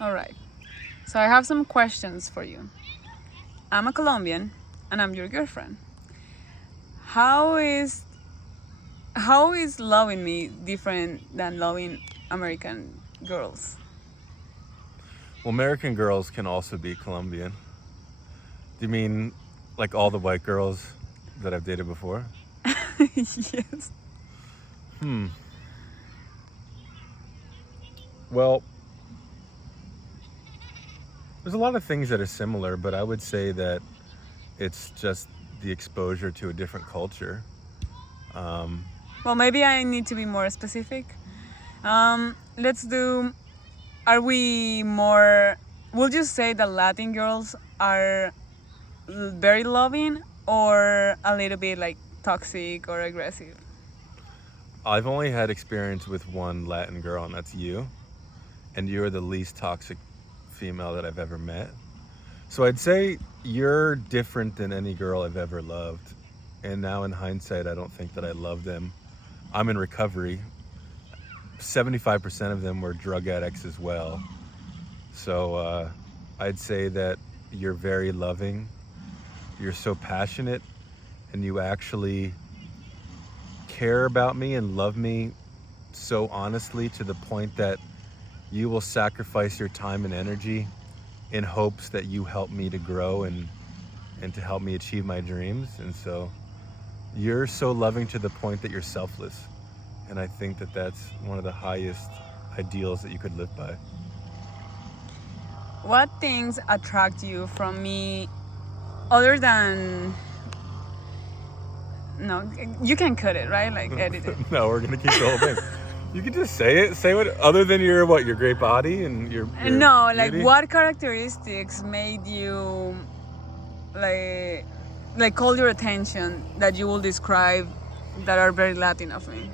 All right. So I have some questions for you. I'm a Colombian and I'm your girlfriend. How is how is loving me different than loving American girls? Well, American girls can also be Colombian. Do you mean like all the white girls that I've dated before? Yes. Hmm. Well, there's a lot of things that are similar, but I would say that it's just the exposure to a different culture. Um, Well, maybe I need to be more specific. Let's do. Are we more? Would you say that Latin girls are very loving or a little bit like toxic or aggressive? I've only had experience with one Latin girl, and that's you. And you're the least toxic female that I've ever met. So I'd say you're different than any girl I've ever loved. And now in hindsight, I don't think that I love them. I'm in recovery. 75% of them were drug addicts as well. So I'd say that you're very loving. You're so passionate, and you actually care about me and love me so honestly to the point that you will sacrifice your time and energy in hopes that you help me to grow and to help me achieve my dreams. And so you're so loving to the point that you're selfless. And I think that that's one of the highest ideals that you could live by. What things attract you from me other than no, you can cut it, right? Like edit it. No, we're gonna keep the whole thing. You can just say it. Say what other than your great body and your No, like beauty. what characteristics made you like call your attention that you will describe that are very Latin of me?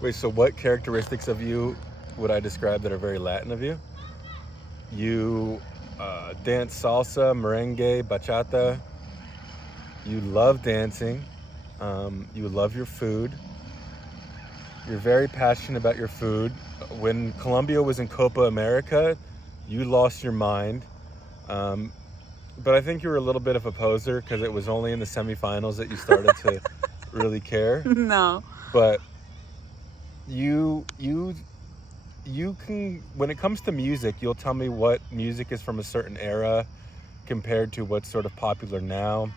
Wait, so what characteristics of you would I describe that are very Latin of you? You dance salsa, merengue, bachata. You love dancing. You love your food. You're very passionate about your food. When Colombia was in Copa America, you lost your mind. Um, but I think you were a little bit of a poser because it was only in the semifinals that you started to really care. No. But you you you can, when it comes to music, you'll tell me what music is from a certain era compared to what's sort of popular now.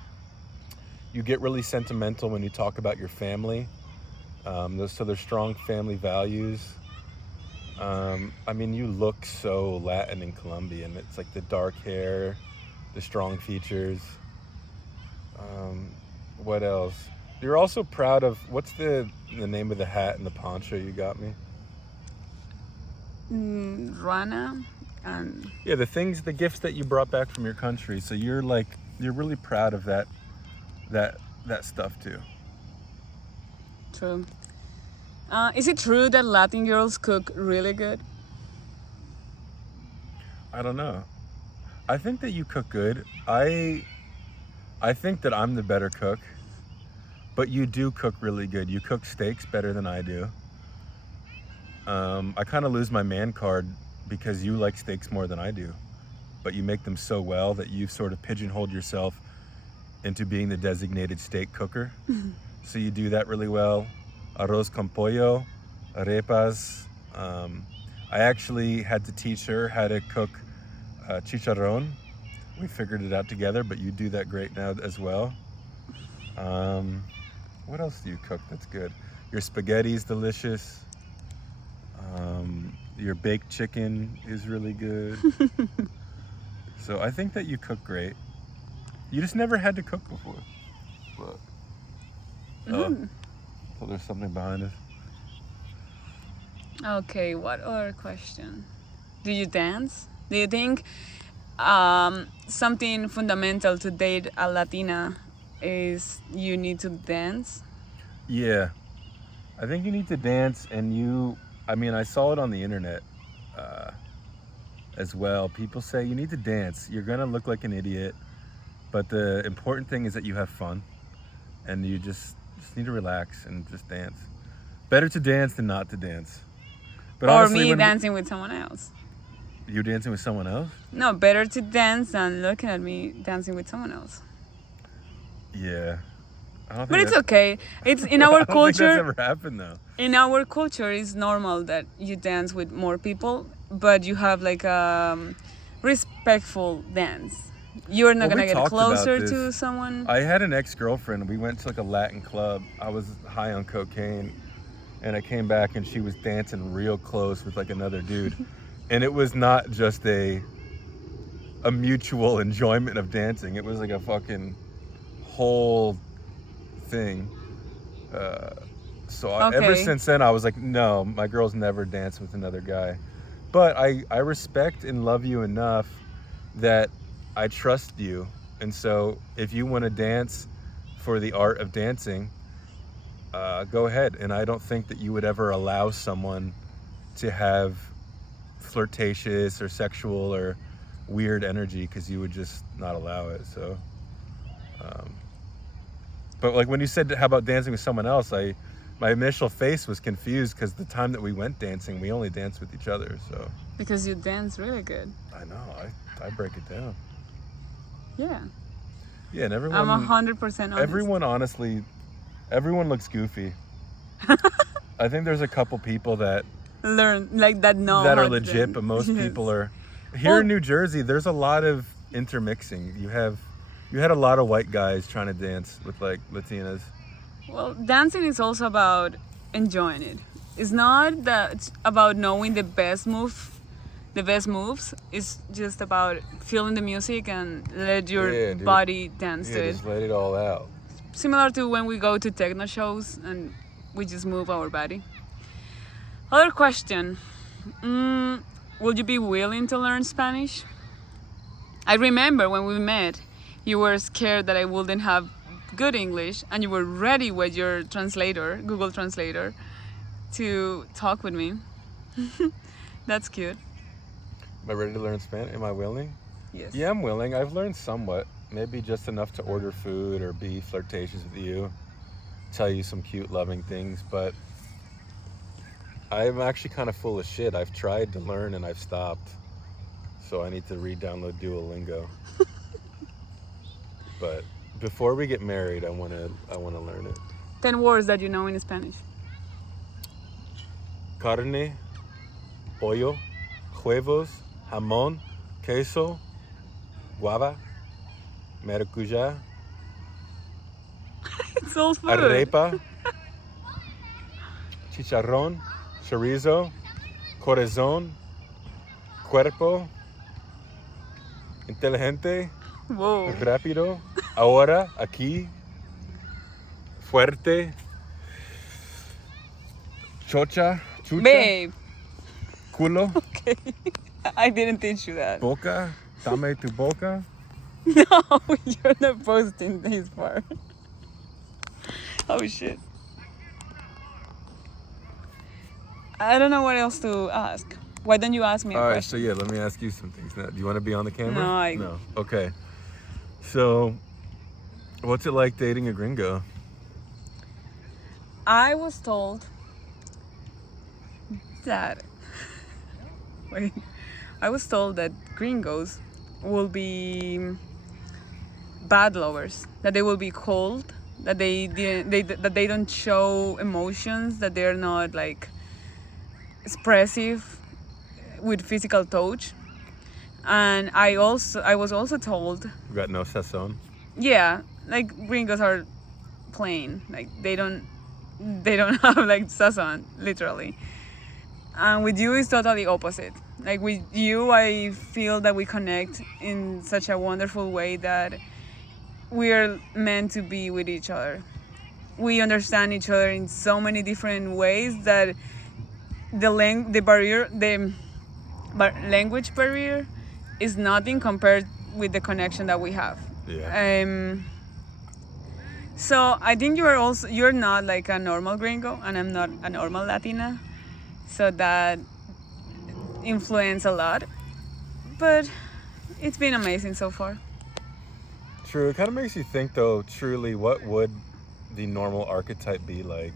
You get really sentimental when you talk about your family. So there's strong family values. I mean, you look so Latin and Colombian. It's like the dark hair, the strong features. Um, what else? You're also proud of, what's the name of the hat and the poncho you got me? Rana and Yeah, the gifts that you brought back from your country. So you're really proud of that stuff too. true. Is it true that Latin girls cook really good? I don't know. I think that you cook good. I think that I'm the better cook, but you do cook really good. You cook steaks better than I do. I kind of lose my man card because you like steaks more than I do, but you make them so well that you've sort of pigeonholed yourself into being the designated steak cooker. So you do that really well. Arroz con pollo, arepas. I actually had to teach her how to cook chicharrón. We figured it out together, but you do that great now as well. What else do you cook that's good? Your spaghetti's delicious. Your baked chicken is really good. So I think that you cook great. You just never had to cook before. But, so there's something behind us. Okay, what other question? Do you dance? Do you think something fundamental to date a Latina is you need to dance? Yeah, I think you need to dance, and I mean, I saw it on the internet uh, as well. People say you need to dance. You're gonna look like an idiot, but the important thing is that you have fun, and you just need to relax and just dance. Better to dance than not to dance. But Or honestly, me dancing with someone else? You dancing with someone else? No, better to dance than looking at me dancing with someone else. Yeah. I don't But think it's okay. It's in our I don't think that's culture. ever happened though. In our culture, it's normal that you dance with more people, but you have like a respectful dance. You're not Well, we gonna get talked about closer this. to someone. I had an ex-girlfriend. We went to like a Latin club. I was high on cocaine, and I came back and she was dancing real close with like another dude, and it was not just a mutual enjoyment of dancing. It was like a fucking whole thing. Ever Okay. since then, I was like, no, my girl's never danced with another guy. But I respect and love you enough that I trust you. And so if you want to dance for the art of dancing, go ahead. And I don't think that you would ever allow someone to have flirtatious or sexual or weird energy, because you would just not allow it. So, but like when you said, how about dancing with someone else, my initial face was confused because the time that we went dancing, we only danced with each other. So Because you dance really good. I know, I break it down. Yeah. Yeah, and everyone, I'm 100% honest. Everyone looks goofy. I think there's a couple people that Learn like that know that how are to legit, dance. but most Yes. people are. Here in New Jersey, there's a lot of intermixing. You had a lot of white guys trying to dance with like Latinas. Well, dancing is also about enjoying it. It's not that it's about knowing the best moves. It's just about feeling the music and let your Yeah, dude. body dance to it. Just let it all out. Similar to when we go to techno shows and we just move our body. Other question. Would you be willing to learn Spanish? I remember when we met, you were scared that I wouldn't have good English, and you were ready with your translator, Google Translator, to talk with me. That's cute. Am I ready to learn Spanish? Am I willing? Yes. Yeah, I'm willing. I've learned somewhat. Maybe just enough to order food or be flirtatious with you, tell you some cute, loving things. But I'm actually kind of full of shit. I've tried to learn and I've stopped. So I need to re-download Duolingo. But before we get married, I wanna learn it. 10 words that you know in Spanish. Carne, pollo, huevos, jamón, queso, guava, maracujá, It's all food. arepa, chicharrón, chorizo, corazón, cuerpo, inteligente, Whoa. rápido, ahora, aquí, fuerte, chocha, chucha, Babe. culo, Okay. I didn't teach you that. boca, dame tu boca. No, you're not posting this part. Oh shit. I don't know what else to ask. Why don't you ask me a All right, question? so yeah, let me ask you some things now. Do you want to be on the camera? No, Okay. So, what's it like dating a gringo? I was told that. Wait. I was told that gringos will be bad lovers, that they will be cold, that that they don't show emotions, that they're not like expressive with physical touch. And I was also told, You got no sazon? yeah, like gringos are plain, like they don't have like sazon, literally. And with you it's totally opposite. Like with you, I feel that we connect in such a wonderful way that we are meant to be with each other. We understand each other in so many different ways that the language barrier is nothing compared with the connection that we have. Yeah. So I think you're not like a normal gringo, and I'm not a normal Latina, so that influenced a lot. But it's been amazing so far. True. It kind of makes you think, though, truly, what would the normal archetype be like?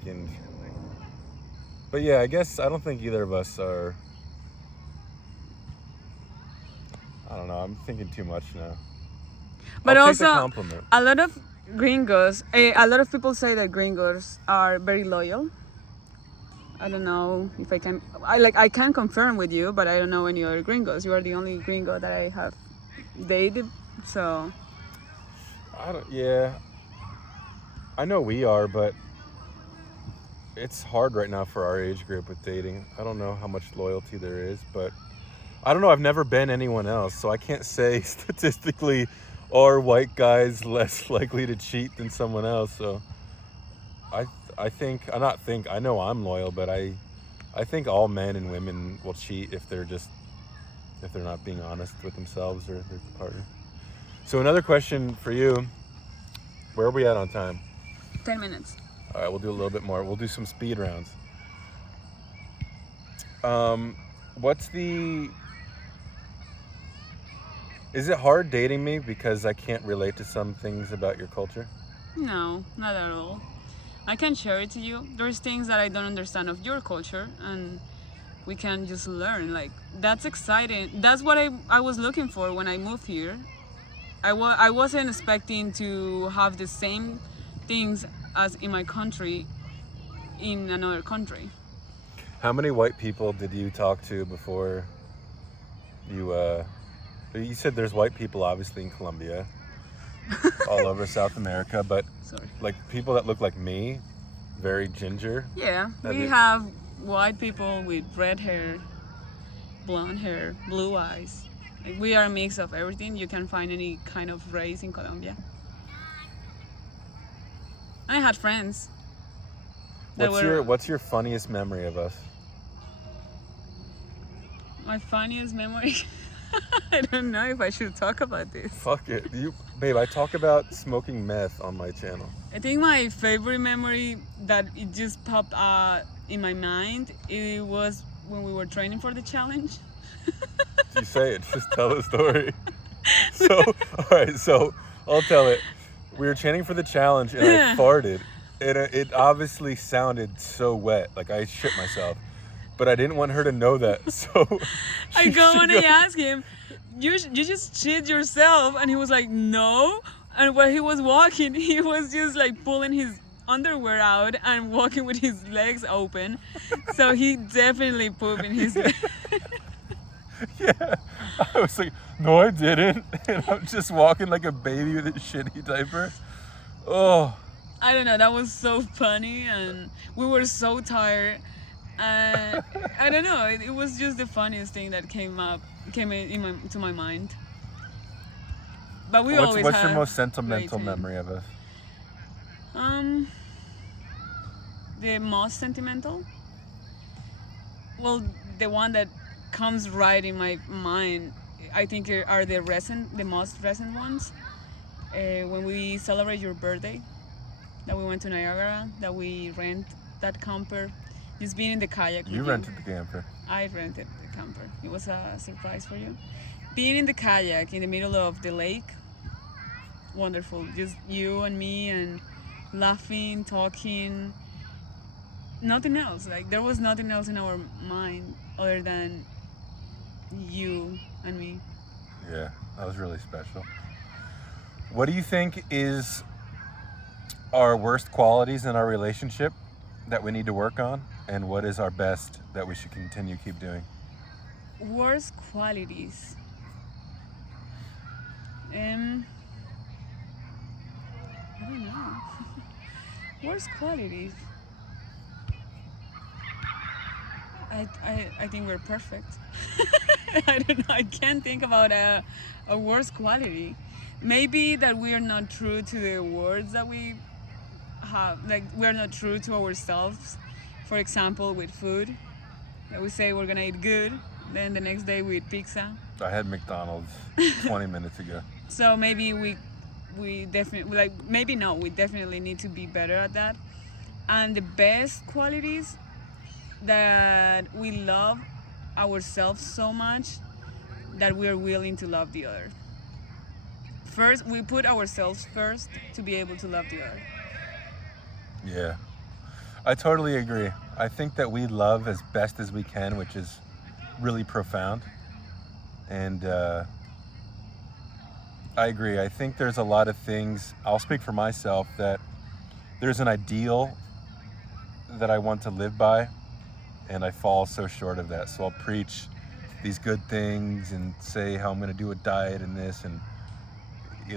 But yeah, I guess I don't think either of us are don't know. I'm thinking too much now. But I'll take the also, compliment. a lot of gringos, a lot of people say that gringos are very loyal. I don't know if I can. I can confirm with you, but I don't know any other gringos. You are the only gringo that I have dated, so. I don't. Yeah, I know we are, but it's hard right now for our age group with dating. I don't know how much loyalty there is, but I don't know. I've never been anyone else, so I can't say statistically are white guys less likely to cheat than someone else. So I think I know I'm loyal, but I think all men and women will cheat if they're not being honest with themselves or their partner. So another question for you. Where are we at on time? 10 minutes. All right, we'll do a little bit more. We'll do some speed rounds. Is it hard dating me because I can't relate to some things about your culture? No, not at all. I can share it to you. There's things that I don't understand of your culture, and we can just learn. Like, that's exciting. That's what I was looking for when I moved here. I wasn't expecting to have the same things as in my country in another country. How many white people did you talk to before you said there's white people obviously in Colombia, all over South America, but Sorry. like people that look like me, very ginger. Yeah, we have white people with red hair, blonde hair, blue eyes. Like, we are a mix of everything. You can find any kind of race in Colombia. I had friends. What's your funniest memory of us? My funniest memory? I don't know if I should talk about this. Fuck it. Babe, I talk about smoking meth on my channel. I think my favorite memory that it just popped in my mind, it was when we were training for the challenge. You say it, just tell the story. So I'll tell it. We were training for the challenge and I farted. It obviously sounded so wet, like I shit myself. But I didn't want her to know that, so I go and I ask him, you just shit yourself? And he was like, no. And while he was walking, he was just like pulling his underwear out and walking with his legs open. So he definitely pooped in his leg. Yeah, I was like, no, I didn't. And I'm just walking like a baby with a shitty diaper. Oh. I don't know, that was so funny, and we were so tired. I don't know, it was just the funniest thing that came to my mind. But we always What's have your most sentimental great memory of us? The most sentimental? Well, the one that comes right in my mind, I think, are the most recent ones. When we celebrate your birthday, that we went to Niagara, that we rent that camper, just being in the kayak. You rented the camper. I rented the camper. It was a surprise for you. Being in the kayak in the middle of the lake, wonderful. Just you and me, and laughing, talking. Nothing else. Like, there was nothing else in our mind other than you and me. Yeah, that was really special. What do you think is our worst qualities in our relationship that we need to work on, and what is our best that we should keep doing? Worst qualities. I don't know. Worst qualities. I think we're perfect. I don't know. I can't think about a worst quality. Maybe that we are not true to the words that we have. Like, we're not true to ourselves. For example, with food, that we say we're gonna eat good, then the next day we eat pizza. I had McDonald's 20 minutes ago. So maybe we definitely, we definitely need to be better at that. And the best qualities, that we love ourselves so much that we are willing to love the other. First, we put ourselves first to be able to love the other. Yeah, I totally agree. I think that we love as best as we can, which is really profound. And I agree. I think there's a lot of things, I'll speak for myself, that there's an ideal that I want to live by, and I fall so short of that. So I'll preach these good things and say how I'm going to do a diet and this, and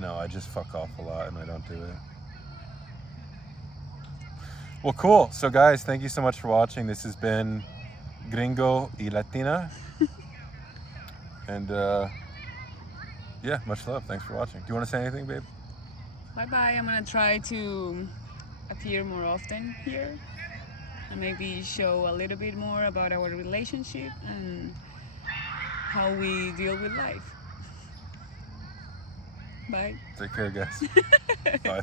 I just fuck off a lot and I don't do it. Well, cool. So guys, thank you so much for watching. This has been Gringo y Latina. And yeah, much love. Thanks for watching. Do you want to say anything, babe? Bye bye. I'm gonna try to appear more often here and maybe show a little bit more about our relationship and how we deal with life. Bye. Take care, guys. Bye.